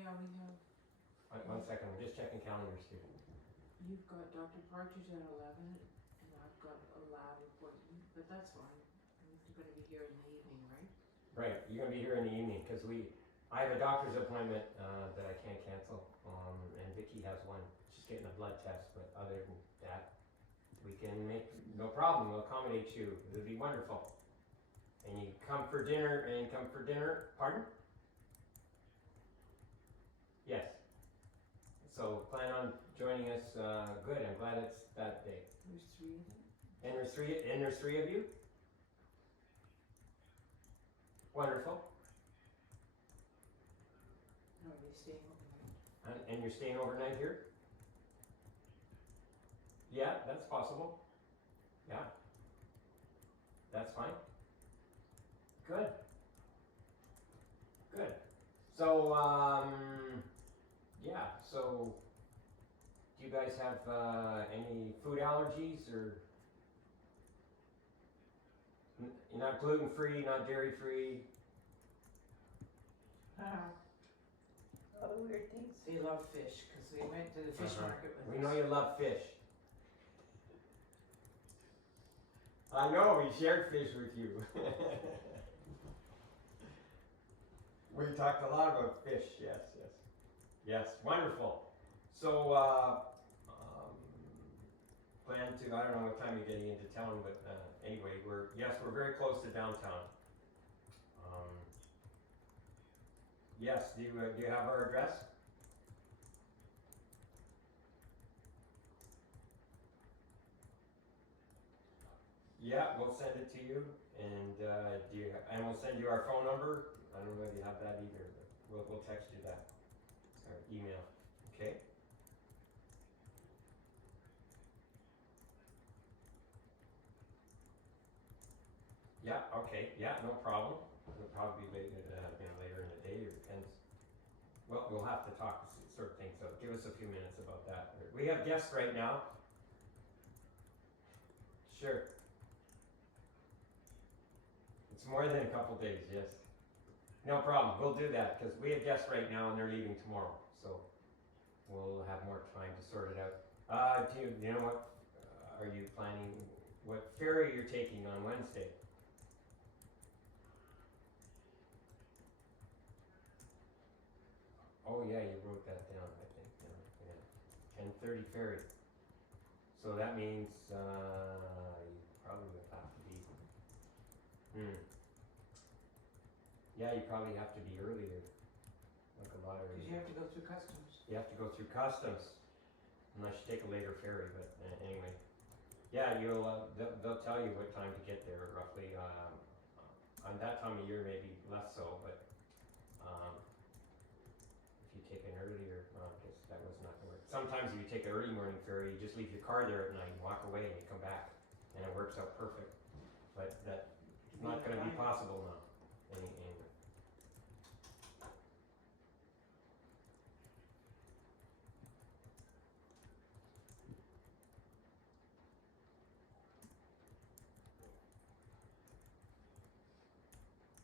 Yeah, we have, One second, I'm just checking calendars here. you've got Dr. Partridge at 11, and I've got a lab appointment, but that's fine. You're gonna be here in the evening, right? Right, you're gonna be here in the evening, cause I have a doctor's appointment, that I can't cancel, and Vicky has one, she's getting a blood test, but other than that, we can make, no problem, we'll accommodate you, it'll be wonderful. And you come for dinner, pardon? Yes. So plan on joining us, good, I'm glad it's that day. There's 3 of them. And there's three of you? Wonderful. No, they staying overnight. And you're staying overnight here? Yeah, that's possible. Yeah. That's fine. Good. Good. So, yeah, so do you guys have any food allergies or you're not gluten free, not dairy free? All the weird things. They love fish, cause they went to the fish market with us. We know you love fish. I know, we shared fish with you. We talked a lot about fish, yes. Yes, wonderful. So, plan to, I don't know what time you're getting into town, but anyway, we're very close to downtown. Yes, do you have our address? Yeah, we'll send it to you, and and we'll send you our phone number. I don't know if you have that either, but we'll text you that, or email, okay? Yeah, okay, yeah, no problem. It'll probably be later, later in the day, or depends. Well, we'll have to talk, sort things out. Give us a few minutes about that. We have guests right now. Sure. It's more than a couple days, yes. No problem, we'll do that, because we have guests right now and they're leaving tomorrow, so we'll have more time to sort it out. Do you know what, are you planning, what ferry you're taking on Wednesday? Oh yeah, you wrote that down, I think, yeah. 10:30 ferry. So that means, you probably would have to be, yeah, you probably have to be earlier, like a lot earlier. Cause you have to go through customs. You have to go through customs, unless you take a later ferry, but anyway. Yeah, they'll tell you what time to get there roughly, on that time of year maybe less so, but, if you take an earlier, well, I guess that was not gonna work. Sometimes if you take an early morning ferry, you just leave your car there at night, walk away and you come back, and it works out perfect. But that's not gonna be possible now, anyway.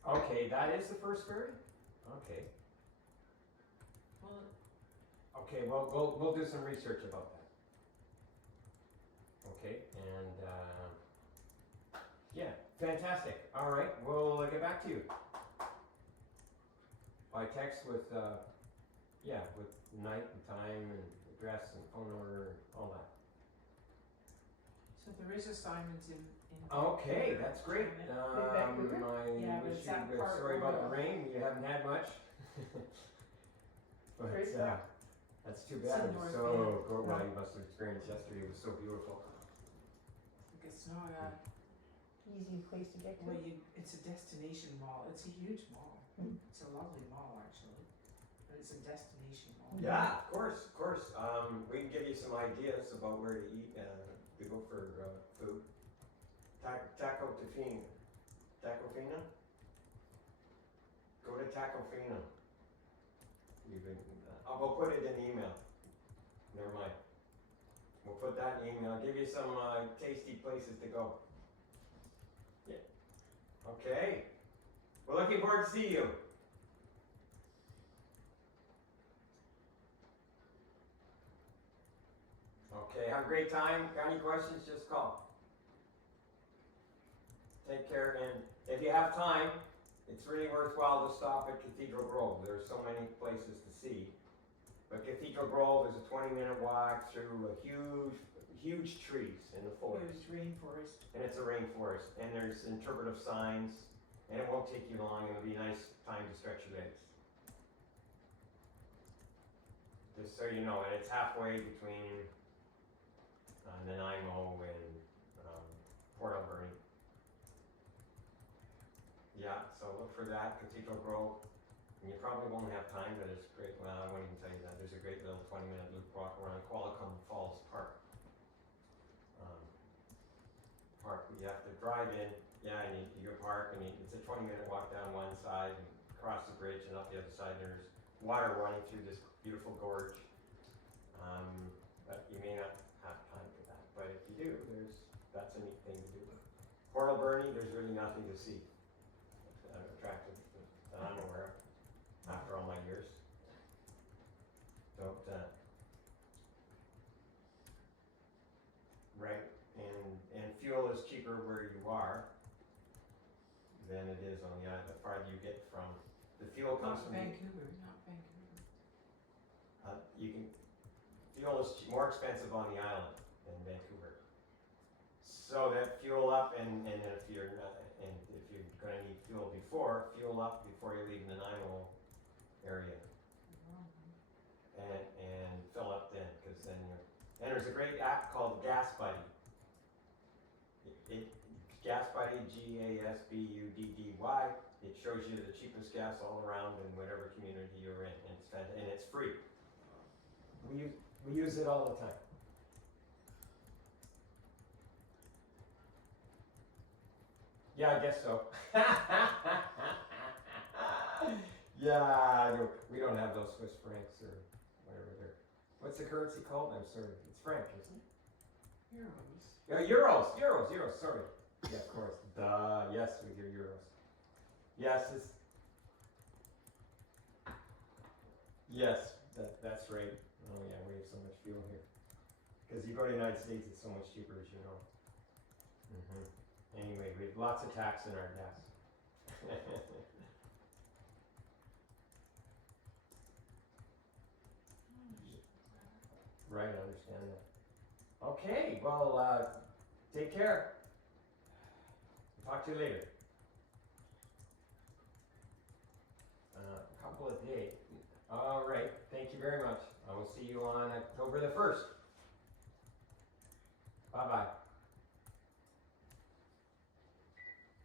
Okay, that is the first ferry? Okay. Well, Okay, well, we'll do some research about that. Okay, and, yeah, fantastic. All right, we'll get back to you. By text with, with night and time and address and phone number and all that. so there is assignments in. Okay, that's great. Vancouver? Yeah, but wish it's you that good. part Sorry about the where- rain, you haven't had much. But, Where's that? that's too It's bad, in North well, you must have experienced yesterday, it was so beautiful. It's not Easy place to get to. well, it's a destination mall, it's a huge mall. Mm. It's a lovely mall, actually, but it's a destination mall. Yeah, of course, we can give you some ideas about where to eat, to go for, food. Taco Fina. Go to Taco Fina. We'll put it in the email. Never mind. We'll put that in the email, give you some, tasty places to go. Yeah. Okay. We're looking forward to see you. Okay, have a great time. Got any questions, just call. Take care, and if you have time, it's really worthwhile to stop at Cathedral Grove. There are so many places to see. But Cathedral Grove is a 20-minute walk through a huge trees in the forest. Huge rainforest. And it's a rainforest, and there's interpretive signs, and it won't take you long. It'll be a nice time to stretch your legs. Just so you know, and it's halfway between Nanaimo and Port Alberni. Yeah, so look for that, Cathedral Grove. And you probably won't have time, but it's great. Well, I won't even tell you that. There's a great little 20-minute loop walk around Qualicum Falls Park. You have to drive in, yeah, and you park, and it's a 20-minute walk down one side, and across the bridge, and up the other side, there's water running through this beautiful gorge. But you may not have time for that. But if you do, that's a neat thing to do. Port Alberni, there's really nothing to see attractive that I'm aware of after all my years. Don't, right, and fuel is cheaper where you are than it is on the island. The farther you get from, the fuel comes Not from Vancouver, not Vancouver. Fuel is more expensive on the island than Vancouver. So that fuel up, and if you're going to need fuel up before you leave the Nanaimo area, and fill up then, because then and there's a great app called Gas Buddy. Gas Buddy, GASBUDDY. It shows you the cheapest gas all around in whatever community you're in, and it's free. We use it all the time. Yeah, I guess so. Yeah, we don't have those Swiss francs or whatever they're. What's the currency called? I'm sorry, it's franc, isn't it? Euros. Yeah, euros. Sorry. Yeah, of course. Duh. Yes, we do euros. Yes, yes, that's right. Oh yeah, we have so much fuel here. Because you go to the United States, it's so much cheaper, as you know. Anyway, we have lots of tax in our gas. Right, I understand that. Okay, well, take care. Talk to you later. A couple of days. All right, thank you very much. I will see you on October the 1st. Bye-bye.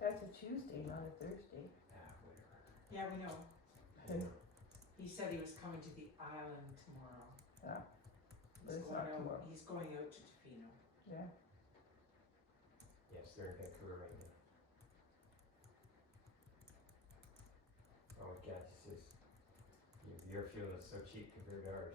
That's a Tuesday, not a Thursday. Whatever. Yeah, we know. I know. He said he was coming to the island tomorrow. Yeah. But it's not tomorrow. He's going out to Tofino. Yeah. Yes, they're in Vancouver right now. Oh, God, this is, your fuel is so cheap compared to ours.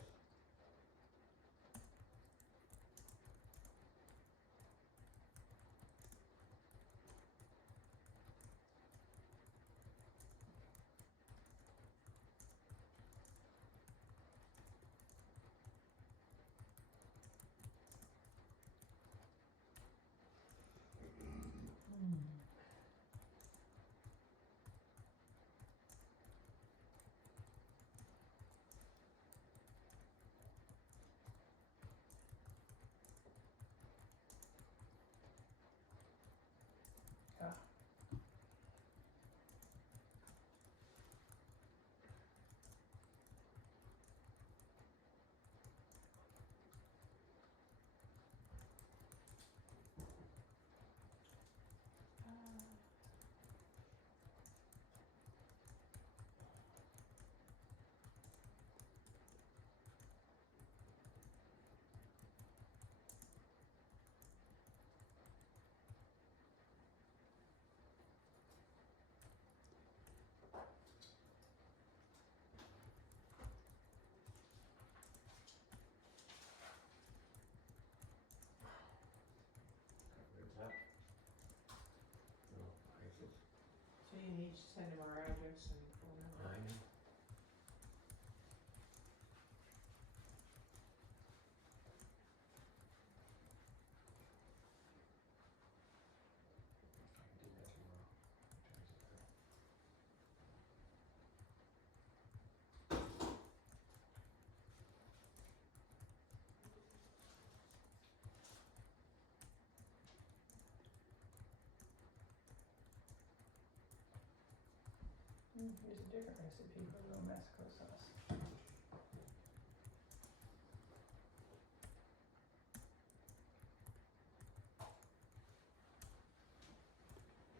Here's a different recipe for romesco sauce.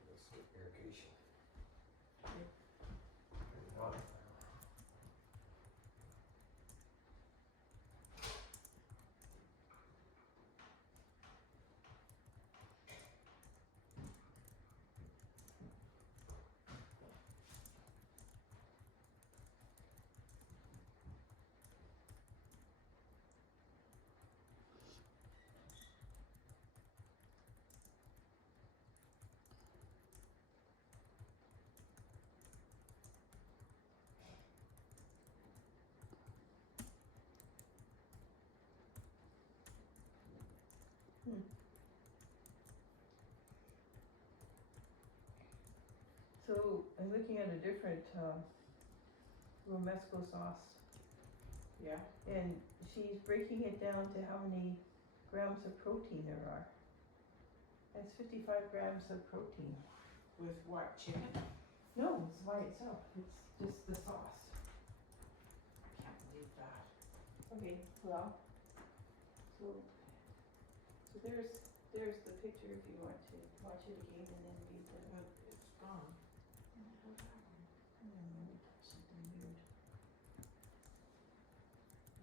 Let's skip irrigation. Turn it on. So I'm looking at a different romesco sauce, Yeah, and she's breaking it down to how many grams of protein there are. That's 55 grams of protein. with what, chicken? No, it's by itself. It's just the sauce. I can't believe that. Okay, well, so there's the picture if you want to watch it again and then read the. But it's gone. What happened? Something weird.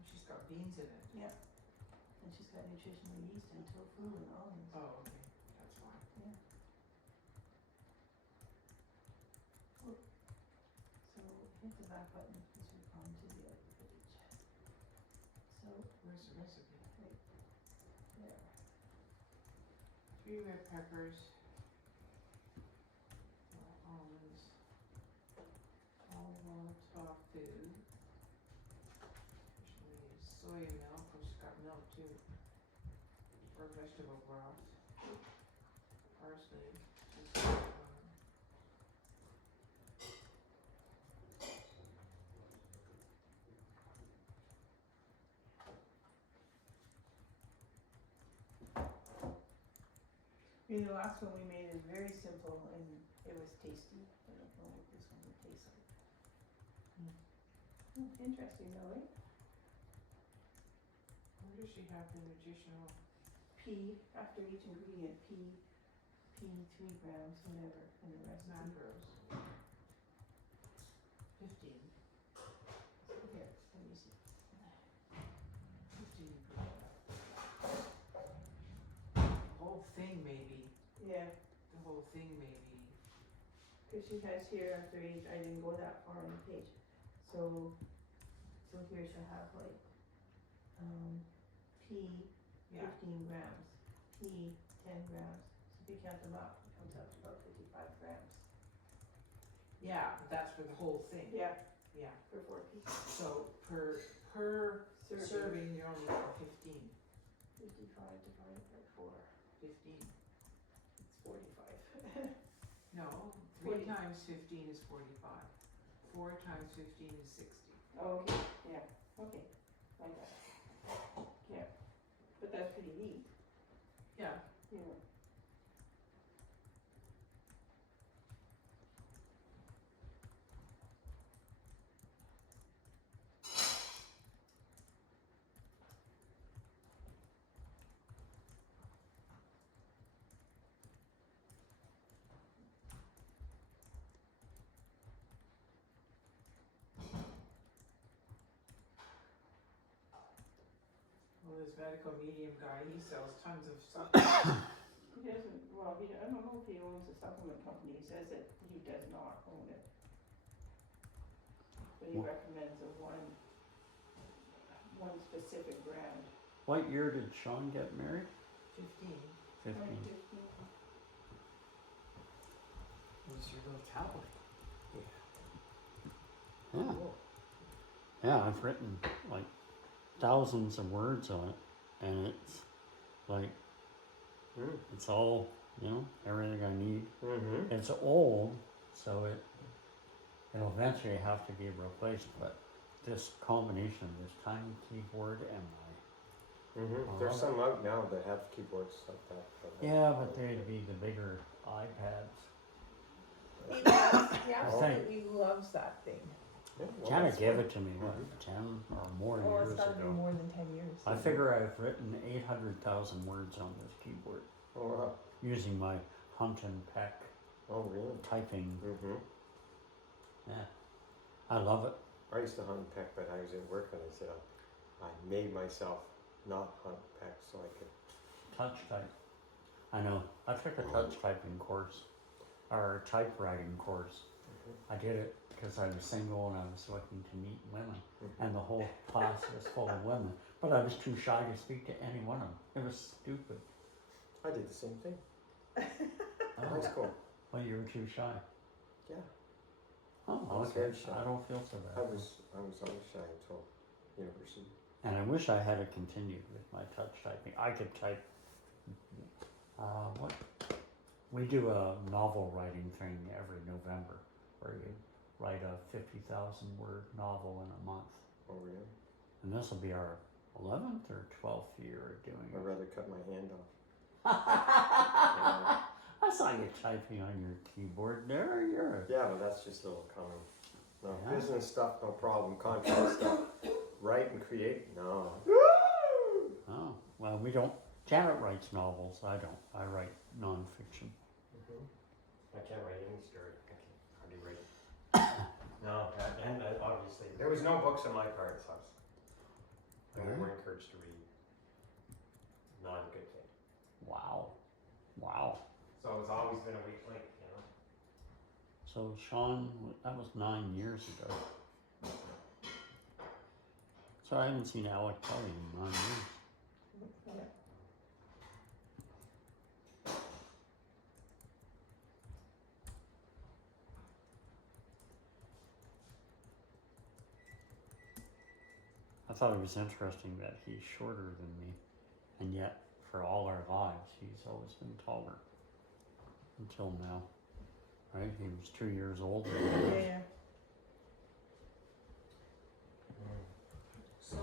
She's got beans in it. Yeah. And she's got nutritional yeast and tofu and almonds. Oh, okay, that's fine. So hit the back button because we've gone to the other page. So Where's the recipe? there. 3 red peppers. Almonds. Olive oil, tofu. She needs soy milk, oh, she's got milk too. For vegetable broth. Parsley. I mean, the last one we made is very simple and it was tasty. I don't know what this one would taste like. Interesting though, right? Where does she have the nutritional P, after each ingredient, P 3 grams, whatever, in the recipe. macros? 15. Here, let me see. 15 grams. The whole thing maybe, Yeah, the whole thing maybe. cause she has here after each, I didn't go that far on the page. So here she'll have like, P Yeah, 15 grams, P 10 grams. So if you count them up, it comes out to about 55 grams. yeah, but that's for the whole thing. Yeah, Yeah, for 4 people. so per serving, you're only at 15. 55 divided by 4, 15. it's 45. No, 3 40. times 15 is 45. 4 times 15 is 60. Oh, okay, yeah, okay, like that. Yeah, but that's pretty neat, Yeah, you know. well, this medical medium guy, he sells tons of stuff. He doesn't, well, I don't know if he owns a supplement company, he says that he does not own it. But he Well- recommends one specific brand. What year did Sean get married? 15. 15. 2015. What's your little tablet? Yeah. Cool. Yeah, I've written like thousands of words on it, and it's like it's all, you know, everything I need. Mm-hmm. It's old, so it'll eventually have to be replaced. But this combination of this tiny keyboard and Mm-hmm. There's some out now that have keyboards like that. yeah, but they'd be the bigger iPads. He loves, he think- absolutely loves that thing. Yeah, well, Kinda that's gave fine. it to me, what, 10 or more Oh, years it's gotta be ago. more than 10 years. I figure I've written 800,000 words on this keyboard Oh, wow. using my Hunt and Peck Oh, really? typing. Mm-hmm. Yeah, I love it. I used to hunt peck, but I was at work and I said I made myself not hunt peck so I could. Touch type. I know. I took a touch typing course, or a typewriting course. I did it because I was single and I was looking to meet women, and the whole class was full of women. But I was too shy to speak to any one of them. It was stupid. I did the same thing. Oh, High school. well, you were too shy. Yeah. Oh, I was okay. very shy. I don't feel so I bad. was always shy until university. And I wish I had continued with my touch typing. I could type. What? We do a novel writing thing every November, where you write a 50,000 word novel in a month. Oh, really? And this will be our 11th or 12th year of doing I'd it. rather cut my hand off. I saw you typing on your keyboard there. You're Yeah, but that's just a little coming. No, Yeah. business stuff, no problem. Contract stuff, write and create, no. oh well, we don't. Janet writes novels. I don't. I write nonfiction. I can't write any story. I can hardly write. No, and obviously, there was no books in my parents' house. And we Really? were encouraged to read. Not a good thing. Wow, wow. So it's always been a weak link, you know? So Sean, that was 9 years ago. So I haven't seen Alec Kelly in 9 years. Yeah. I thought it was interesting that he's shorter than me, and yet for all our lives he's always been taller. Until now, right? He was 2 years older. than us. Yeah. So,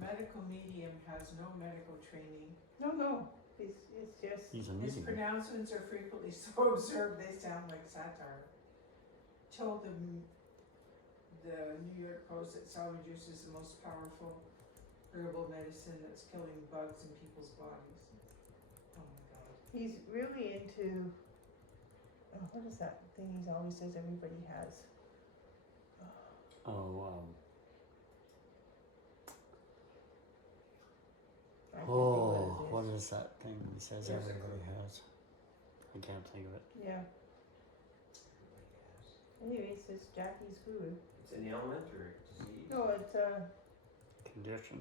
medical medium has no medical training. No. It's just. He's a His medium. pronouncements are frequently so absurd they sound like satire. Told the New York Post that celery juice is the most powerful herbal medicine that's killing bugs in people's bodies. Oh my god. He's really into. Oh, what is that thing he always says everybody has? Oh, I can't think oh, what what it is that thing he says There's a everybody clue. has? I can't think of it. is. Yeah. Anyways, it's Jackie's food. It's an ailment or disease? No, it's Condition.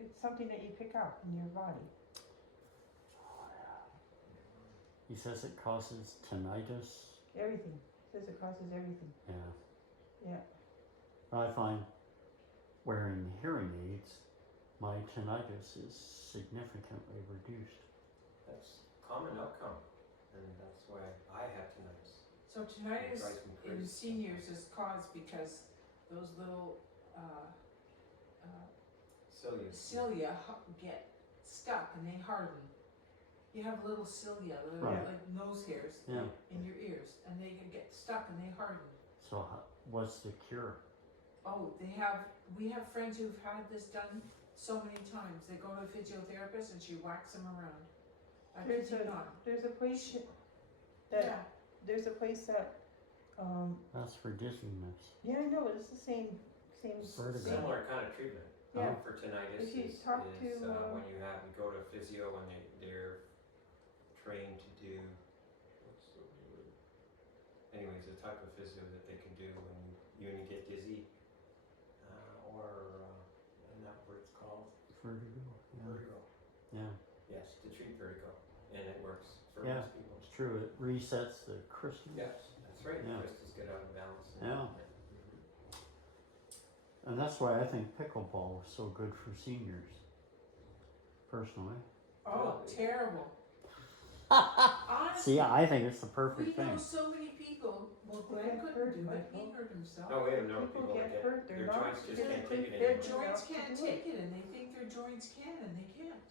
it's something that you pick up in your body. He says it causes tinnitus. Everything. Says it causes everything. Yeah. Yeah. I find wearing hearing aids, my tinnitus is significantly reduced. That's common outcome, and that's why I have tinnitus. So It tinnitus drives me in crazy. seniors is caused because those little cilia get stuck and they harden. You have little cilia, little Right. like nose hairs Yeah. in your ears, and they can get stuck and they harden. So what's the cure? Oh, we have friends who've had this done so many times. They go to a physiotherapist and she whacks them around. I kid There's you a not. there's a place that Yeah. there's a place that That's for dizziness. yeah, I know it's the same Vertigo. thing. Similar kind of treatment Yeah. for tinnitus If you is talk to, when you go to physio and they're trained to do, what's the word? Anyways, a type of physio that they can do when you get dizzy, and that word's called Vertigo. Yeah. vertigo. Yeah. Yes, to treat vertigo, and it works for Yeah. most people. It's true. It resets the crystals. Yes, that's right. Yeah. Crystals get out of balance. Yeah. And that's why I think pickleball is so good for seniors. Personally. Oh, terrible. See, Honestly, I think it's the we perfect know thing. so many people. Well, They Glenn get couldn't hurt, do it. Michael. He hurt himself. No, we have no People people that get get hurt, they're their not joints just gonna can't take take it Their anymore. joints enough to can't do it. take it, and they think their joints can, and they can't.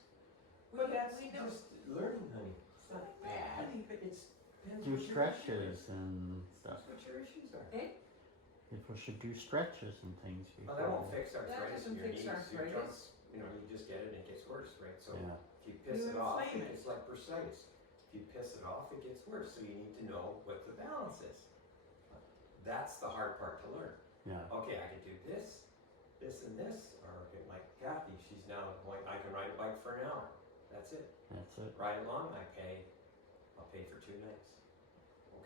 But that's we know. just learning, honey. It's not bad. Honey, but It's Depends do what your issue stretches is. and stuff. That's what your issues are. People should do stretches and things Well, that won't before. fix arthritis in doesn't your fix knees, your arthritis. joints, you know, you just get it and it gets worse, right? So Yeah, if you piss You it off, inflame it. it's like bursitis. If you piss it off, it gets worse, so you need to know what the balance is. That's the hard part to learn. yeah, Okay, I can do this, this and this, or like Kathy, she's now going, I can ride a bike for an hour. That's it. that's it. Ride along, I'll pay for 2 nights.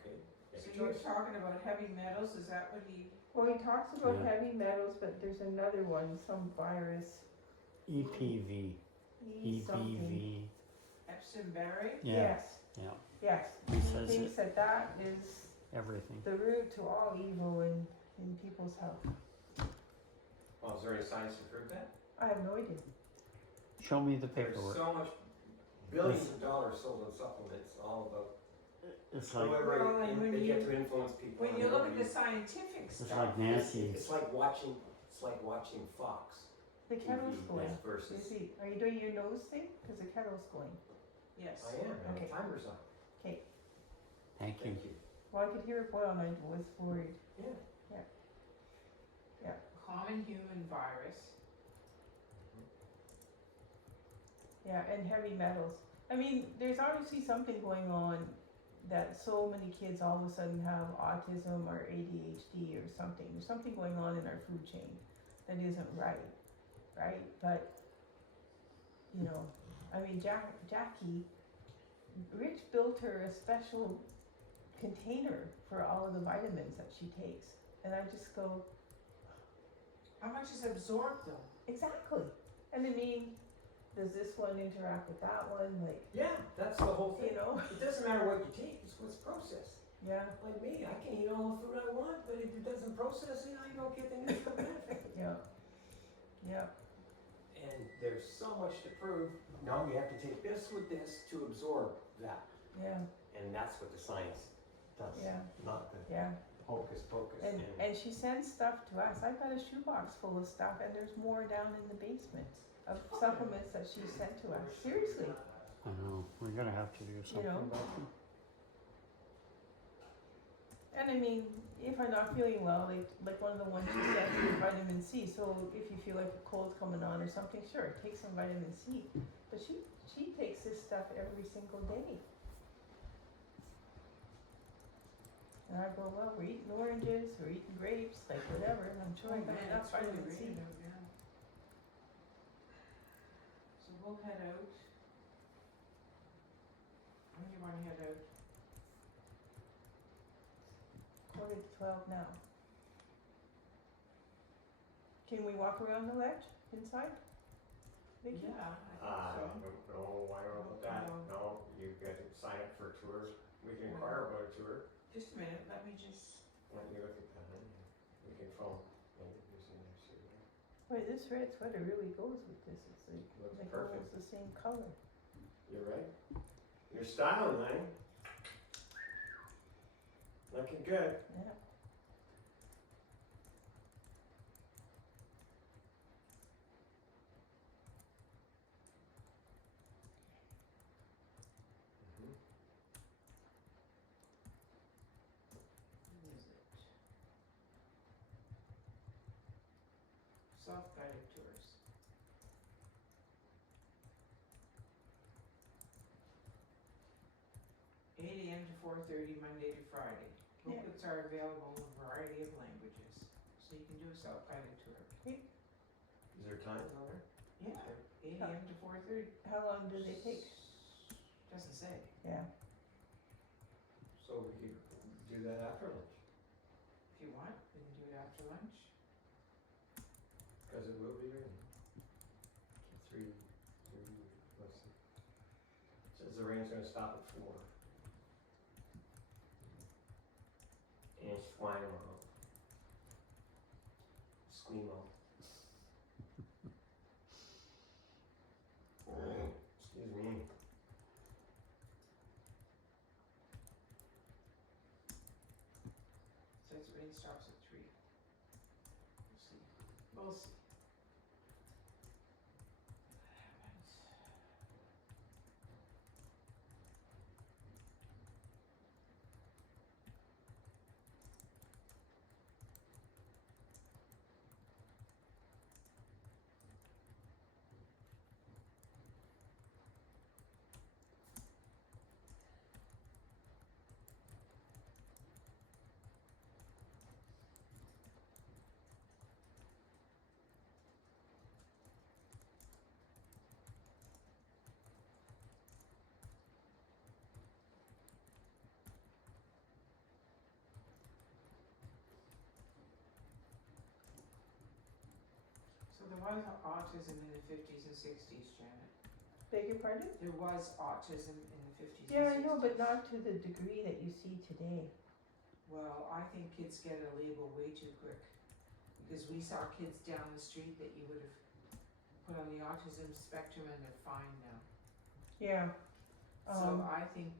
Okay, make So a you're choice. talking about heavy metals, is that what he, Well, he talks about Yeah. heavy metals, but there's another one, some virus, EPV, E something. EBV, Epstein Barr? yeah, Yes, yeah, yes. He He says thinks that that is everything. the root to all evil in people's health. Well, is there any science to prove that? I have no idea. Show me the There's paperwork. so much, billions of dollars sold in supplements, all about It's like, however Well, and when they you- get to influence people. When and you look at nobody- the scientific it's stuff, like Nancy. It's like watching Fox The kettle's TV going. versus. Is he, are you doing your nose thing? Cause the kettle's going. yes. I am, and Okay. the timer's on. Okay, Thank you. Thank you. well, I could hear it boil and I was worried. Yeah. Common human virus. Yeah, and heavy metals. I mean, there's obviously something going on that so many kids all of a sudden have autism or ADHD or something. There's something going on in our food chain that isn't right, right? But, you know, I mean, Jackie, Rich built her a special container for all of the vitamins that she takes. And I just go, How much is absorbed though? exactly. And I mean, does this one interact with that one? Like, Yeah, that's the whole thing. you know? It doesn't matter what you take, it's what's processed. Yeah, Like me, I can eat all the food I want, but if it doesn't process it, I don't get the nutrient benefit. yeah, yeah. And there's so much to prove. No, you have to take this with this to absorb that. Yeah, And that's what the science does, yeah, not the yeah. hocus pocus. And she sends stuff to us. I've got a shoebox full of stuff, and there's more down in the basement of supplements that she sent to us. Seriously, I know, we're gonna have to do something know. about them. and I mean, if I'm not feeling well, like one of the ones she sent is vitamin C. So if you feel like a cold's coming on or something, sure, take some vitamin C. But she takes this stuff every single day. And I go, well, we're eating oranges, we're eating grapes, like whatever. I'm sure I got man, enough it's really vitamin C. raining out now. So we'll head out. When do you wanna head out? 11:45 now. Can we walk around the ledge inside? Vicky? Yeah, I think so. No, I don't know about that. No, you got to sign up for a tour. We can inquire about a tour. Just a minute, let me just, Let me look at that. We can phone interviews in there, see. Wait, this red sweater really goes with this. It's Looks like perfect. almost the same color. You're right. You're styling, man. Looking good. Yeah. Mhm. what is it? Self-guided tours. Eight AM to 4:30, Monday to Friday. Yeah. Booklets are available in a variety of languages, so you can do a self-guided tour. Is there times on there? Yeah, 8 AM to 4:30. How long do they take? Doesn't say. Yeah. So we could do that after lunch, If you want, we can do it after lunch. because it will be raining. Three, let's see. Says the rain's gonna stop at 4. And Squimo. Squimo. Excuse me. Says rain stops at 3. We'll see. We'll see. What happens? was autism in the 50s and 60s, Janet. Beg your pardon? There was autism in the 50s and 60s. Yeah, I know, but not to the degree that you see today. Well, I think kids get a label way too quick. Because we saw kids down the street that you would have put on the autism spectrum and they're fine now. Yeah. So I think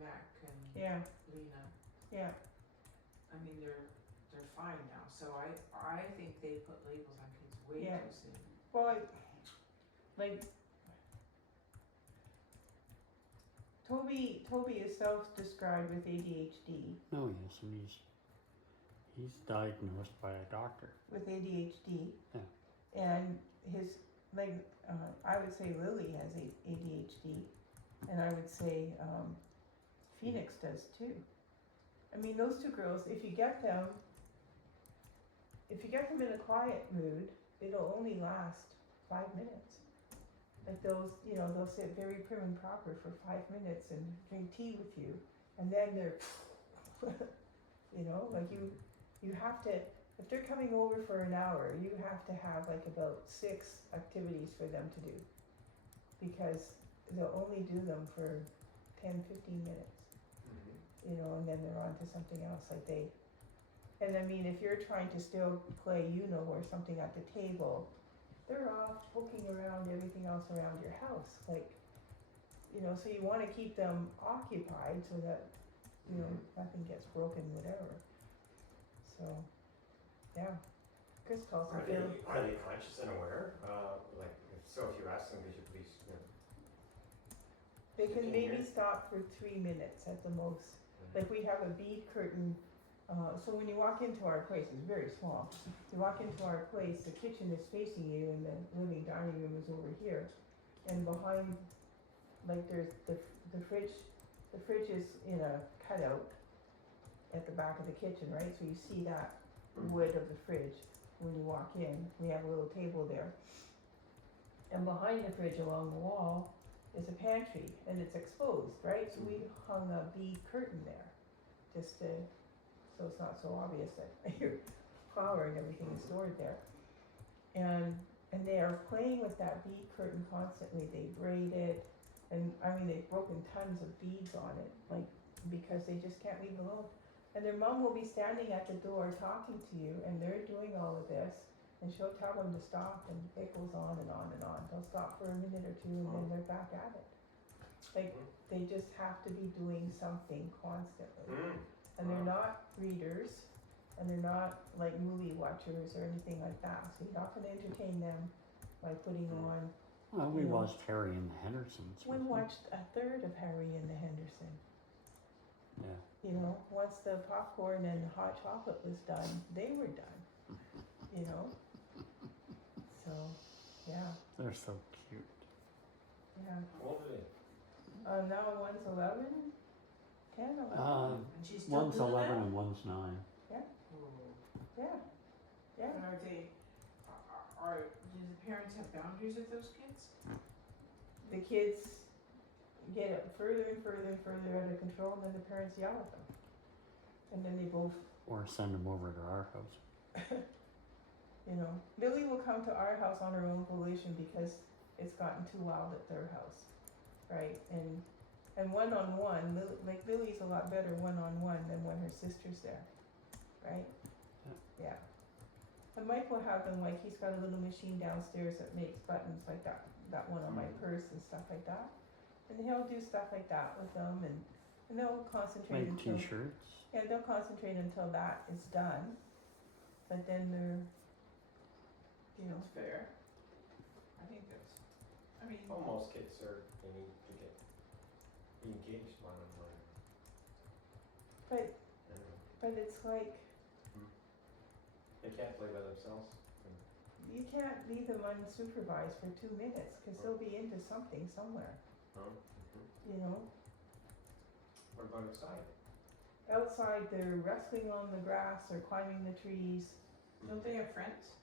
Mac and Yeah, Lena, yeah. I mean, they're fine now. So I think they put labels on kids way Yeah. too soon. Well, like Toby is self-described with ADHD. Oh yes, and he's diagnosed by a doctor. With ADHD. Yeah. And his I would say Lily has ADHD, and I would say Phoenix does too. I mean, those two girls, if you get them in a quiet mood, it'll only last 5 minutes. Like they'll sit very prim and proper for 5 minutes and drink tea with you, and then they're, you have to, if they're coming over for an hour, you have to have like about 6 activities for them to do, because they'll only do them for 10, 15 minutes. And then they're on to something else. And I mean, if you're trying to still play or something at the table, they're off poking around everything else around your house. So you want to keep them occupied so that, nothing gets broken, whatever. So, yeah. Chris calls Are it they, Bill. are they conscious and aware? So if you ask them, could you please, They can Can maybe hear? stop for 3 minutes at the most. Like we have a bead curtain, so when you walk into our place, it's very small. You walk into our place, the kitchen is facing you and the living dining room is over here. And behind, there's the fridge is in a cutout at the back of the kitchen, right? So you see that wood of the fridge when you walk in. We have a little table there. And behind the fridge along the wall is a pantry, and it's exposed, right? So we hung a bead curtain there, just so it's not so obvious that your flour and everything is stored there. And they are playing with that bead curtain constantly. They braid it, and I mean they've broken tons of beads on it, because they just can't leave it alone. And their mom will be standing at the door talking to you, and they're doing all of this. And she'll tell them to stop, and it goes on and on and on. They'll stop for a minute or two, and then they're back at it. They just have to be doing something constantly. And they're not readers, and they're not like movie watchers or anything like that. So you're not going to entertain them by putting on. Well, we watched Harry and the Hendersons. We watched a third of Harry and the Henderson. Yeah. Once the popcorn and hot chocolate was done, they were done. So, yeah, They're so cute. yeah. How old are they? Now one's 11, 10, 11. And she's still One's doing 11 that? and one's 9. Oh. Yeah, yeah. And are they, do the parents have boundaries with those kids? The kids get further and further and further out of control, and then the parents yell at them. And then they both, Or send them over to our house. Lily will come to our house on her own volition because it's gotten too wild at their house, right? And one-on-one, Lily's a lot better one-on-one than when her sister's there, right? Yeah. And Mike will have them, he's got a little machine downstairs that makes buttons like that one on my purse and stuff like that. And he'll do stuff like that with them, and they'll concentrate Make until, t-shirts. yeah, they'll concentrate until that is done. But then they're, That's fair. I think Well, most kids they need to get engaged one-on-one. but it's like, They can't play by themselves. you can't leave them unsupervised for 2 minutes, cause they'll be into something somewhere, What about outside? Outside, they're wrestling on the grass or climbing the trees. don't they have friends?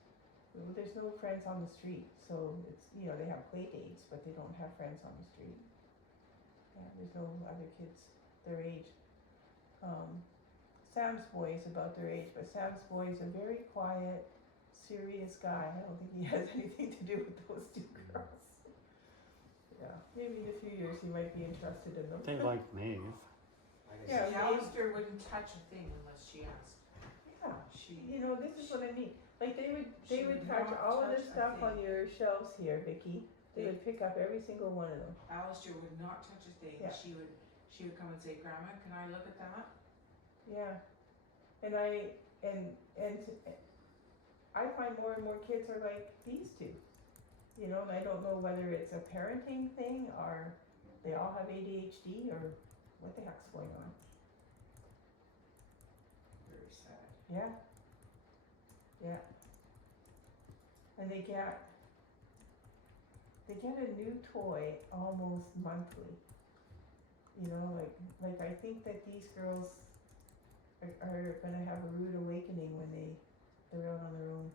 There's no friends on the street, so it's, they have play dates, but they don't have friends on the street. Yeah, there's no other kids their age. Sam's boy is about their age, but Sam's boy is a very quiet, serious guy. I don't think he has anything to do with those two girls. Yeah, maybe in a few years he might be interested in them. They like Maeve. Yeah, See, Alistair wouldn't touch a thing unless she asked. Yeah, She, you know, this is what I mean. Like they She would would touch not all of the touch a stuff on thing. your shelves here, Vicky. They would pick up every single one of them. Alistair would not touch a thing. Yeah. She would come and say, Grandma, can I look at that? Yeah, and I find more and more kids are like these two. You know, and I don't know whether it's a parenting thing or they all have ADHD or what the heck's going on. Very sad. Yeah. Yeah. And they get a new toy almost monthly. You know, like I think that these girls are gonna have a rude awakening when they're out on their own.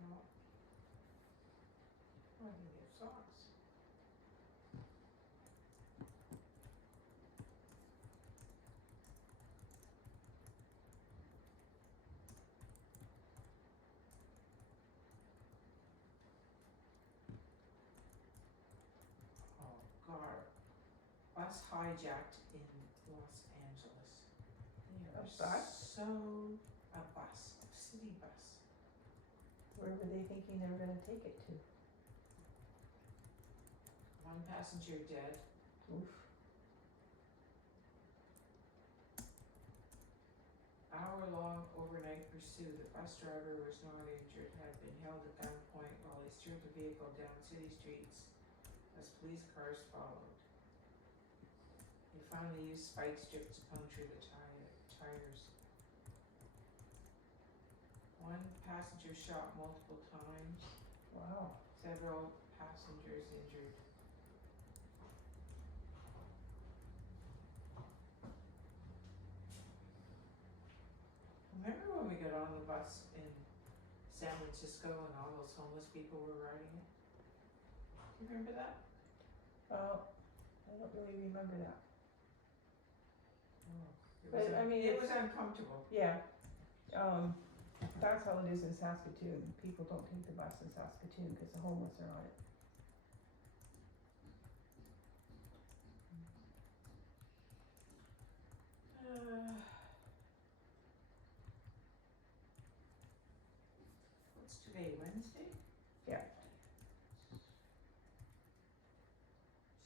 No. I think they have socks. Oh, God. Bus hijacked in Los Angeles. They A are bus? a bus, a city bus. Where were they thinking they were gonna take it to? One passenger dead. Oof. Hour-long overnight pursuit. The bus driver was not injured, had been held at gunpoint while he steered the vehicle down city streets as police cars followed. He finally used spike strips to puncture the tires. One passenger shot multiple times, Wow. several passengers injured. Remember when we got on the bus in San Francisco and all those homeless people were riding it? You remember that? I don't really remember that. It But, was, I mean, it it's- was uncomfortable. Yeah. That's how it is in Saskatoon. People don't take the bus in Saskatoon because the homeless are on it. What's today, Wednesday? Yeah.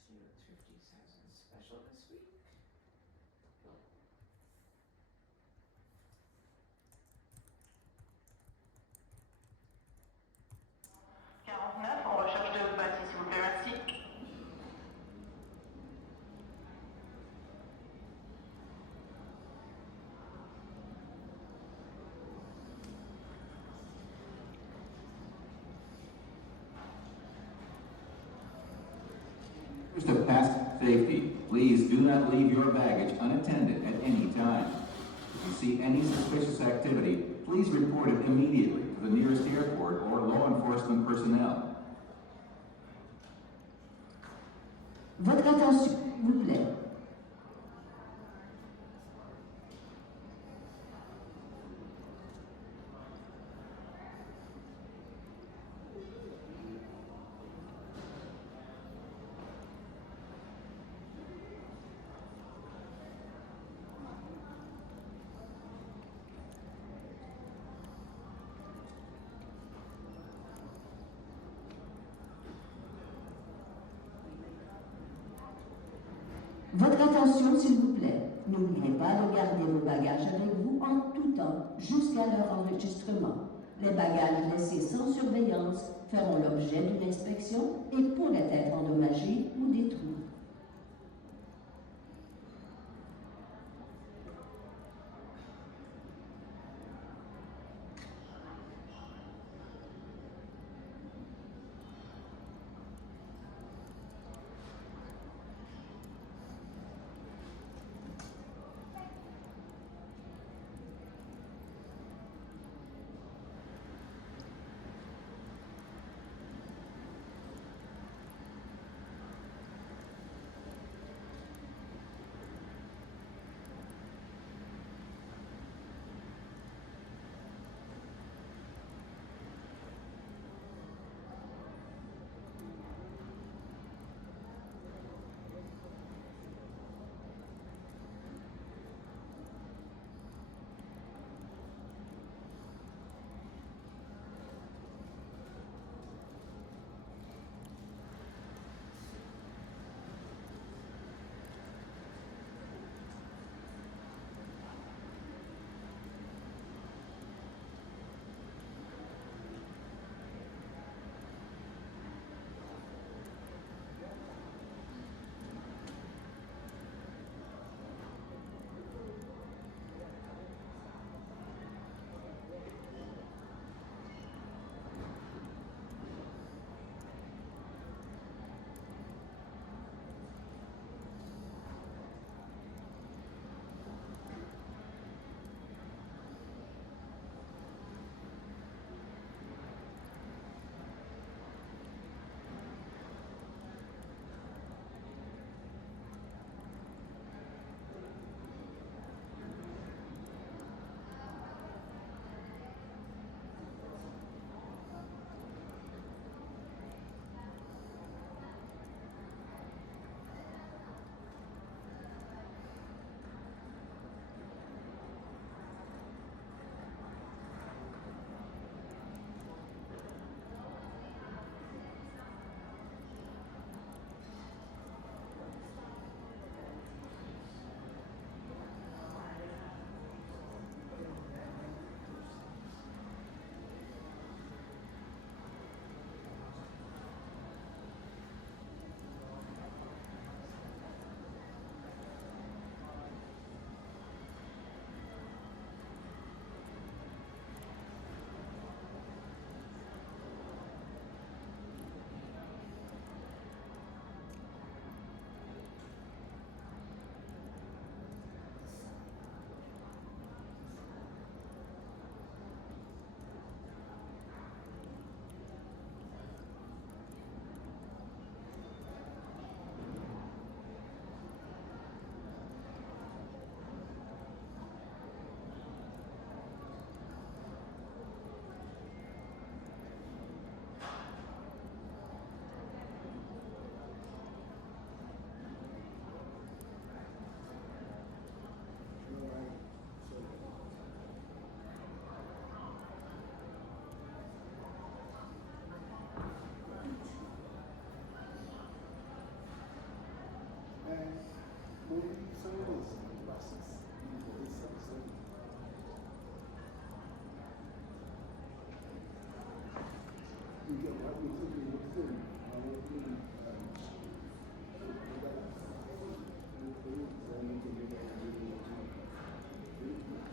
See what Thrifty's has on special this week. 49, en recherche de bâti, s'il vous plaît, merci. Of past safety, please do not leave your baggage unattended at any time. If you see any suspicious activity, please report it immediately to the nearest airport or law enforcement personnel. Votre attention, s'il vous plaît. Votre attention, s'il vous plaît. N'oubliez pas de garder vos bagages avec vous en tout temps, jusqu'à leur enregistrement. Les bagages laissés sans surveillance feront l'objet d'une inspection et pourraient être endommagés ou détruits.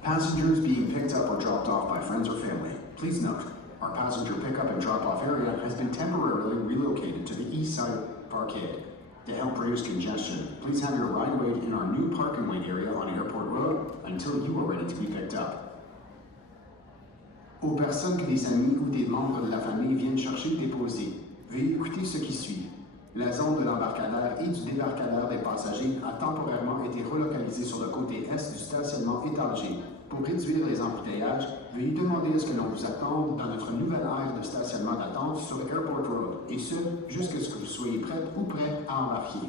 Passengers being picked up or dropped off by friends or family, please note, our passenger pickup and drop-off area has been temporarily relocated to the east side parkade. To help reduce congestion, please have your ride wait in our new park and wait area on Airport Road until you are ready to be picked up. Aux personnes que des amis ou des membres de la famille viennent chercher ou déposer, veuillez écouter ce qui suit. La zone de l'embarcadère et du débarcadère des passagers a temporairement été relocalisée sur le côté est du stationnement étagé. Pour réduire les embouteillages, veuillez demander à ce que l'on vous attende dans notre nouvelle aire de stationnement d'attente sur Airport Road, et ce, jusqu'à ce que vous soyez prête ou prêt à embarquer.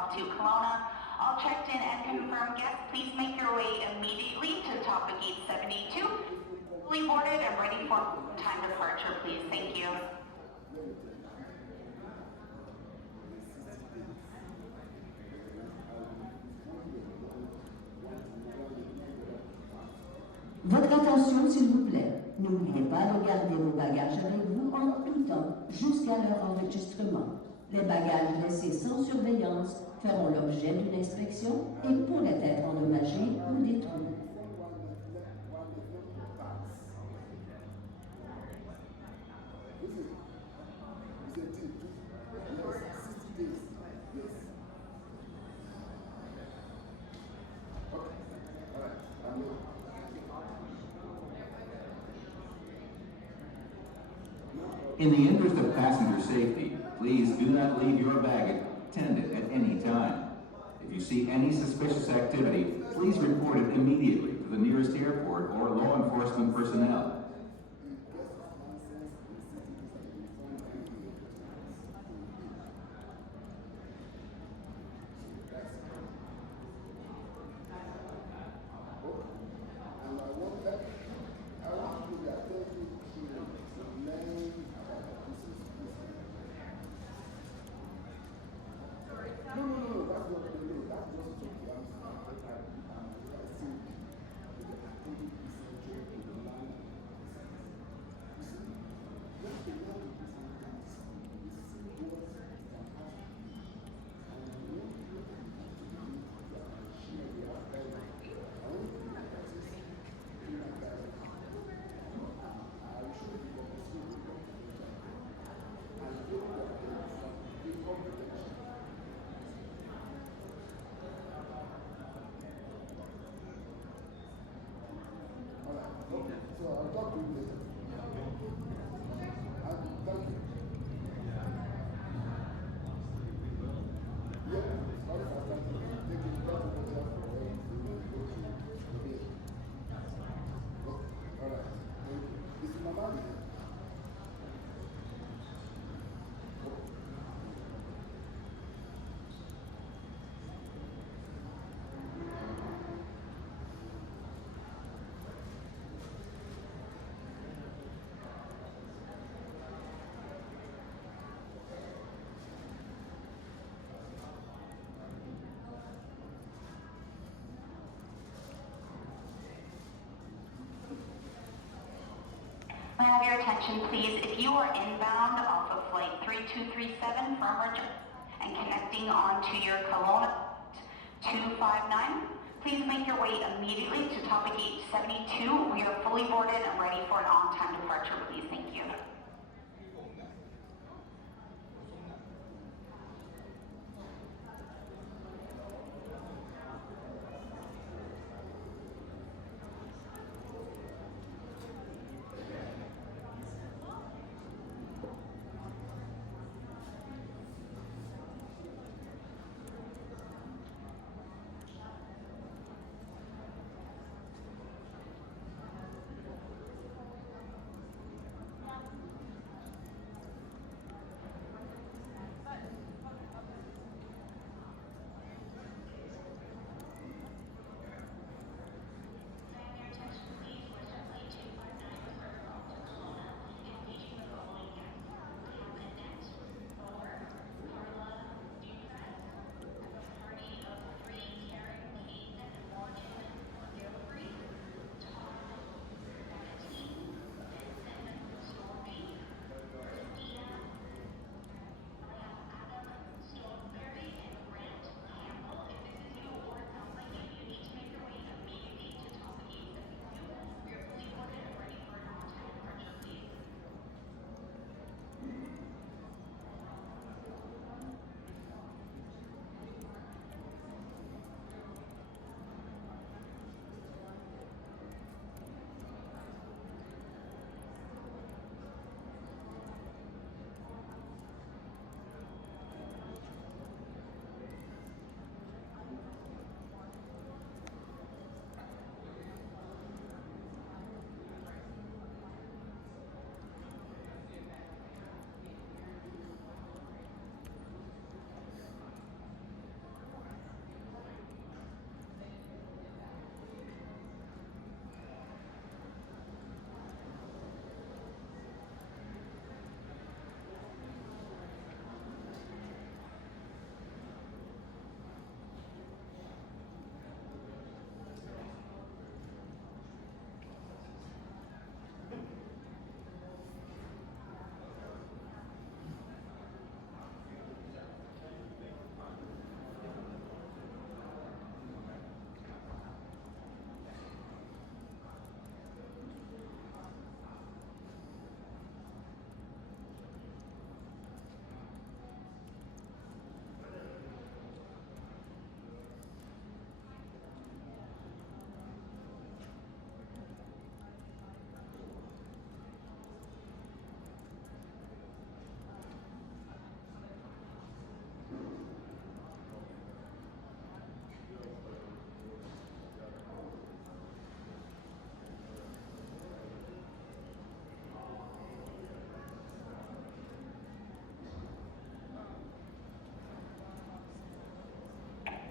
off to Kelowna. All checked in and confirmed guests, please make your way immediately to top of gate 72. Fully boarded and ready for time departure, please. Thank you. Votre attention, s'il vous plaît. N'oubliez pas de garder vos bagages avec vous en tout temps, jusqu'à leur enregistrement. Les bagages laissés sans surveillance feront l'objet d'une inspection et pourraient être endommagés ou détruits. In the interest of passenger safety, please do not leave your baggage unattended at any time. If you see any suspicious activity, please report it immediately to the nearest airport or law enforcement personnel. May I have your attention, please? If you are inbound off of flight 3237 from Regina and connecting on to your Kelowna 259, please make your way immediately to top of gate 72. We are fully boarded and ready for an on-time departure, please. Thank you.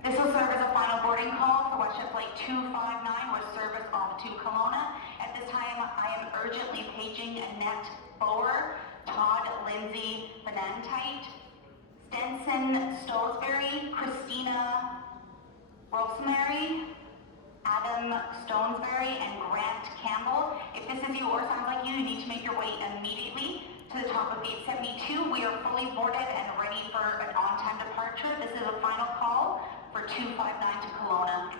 This will serve as a final boarding call for WestJet Flight 259 with service off to Kelowna. At this time, I am urgently paging Annette Bower, Todd Lindsay Benantite, Stenson Stolesbury, Christina Rosemary, Adam Stonesbury, and Grant Campbell. If this is you or sounds like you need to make your way immediately to the top of gate 72. We are fully boarded and ready for an on-time departure. This is a final call for 259 to Kelowna.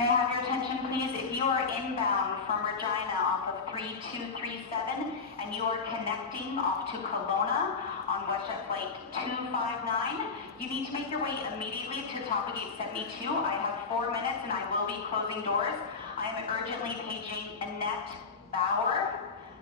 May I have your attention, please? If you are inbound from Regina off of 3237 and you are connecting off to Kelowna on WestJet Flight 259, you need to make your way immediately to top of gate 72. I have 4 minutes and I will be closing doors. I am urgently paging Annette Bauer,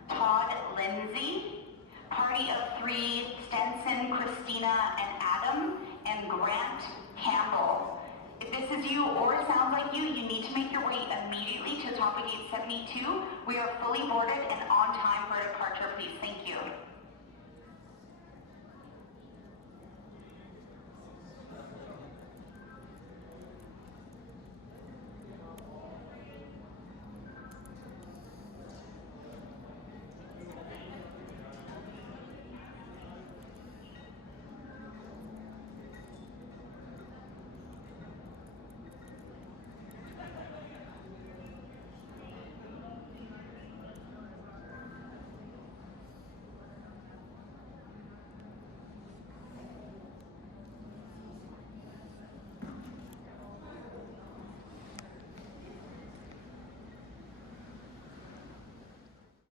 Todd Lindsay, party of 3, Stenson, Christina, and Adam, and Grant Campbell. If this is you or sounds like you need to make your way immediately to top of gate 72. We are fully boarded and on time for departure, please. Thank you.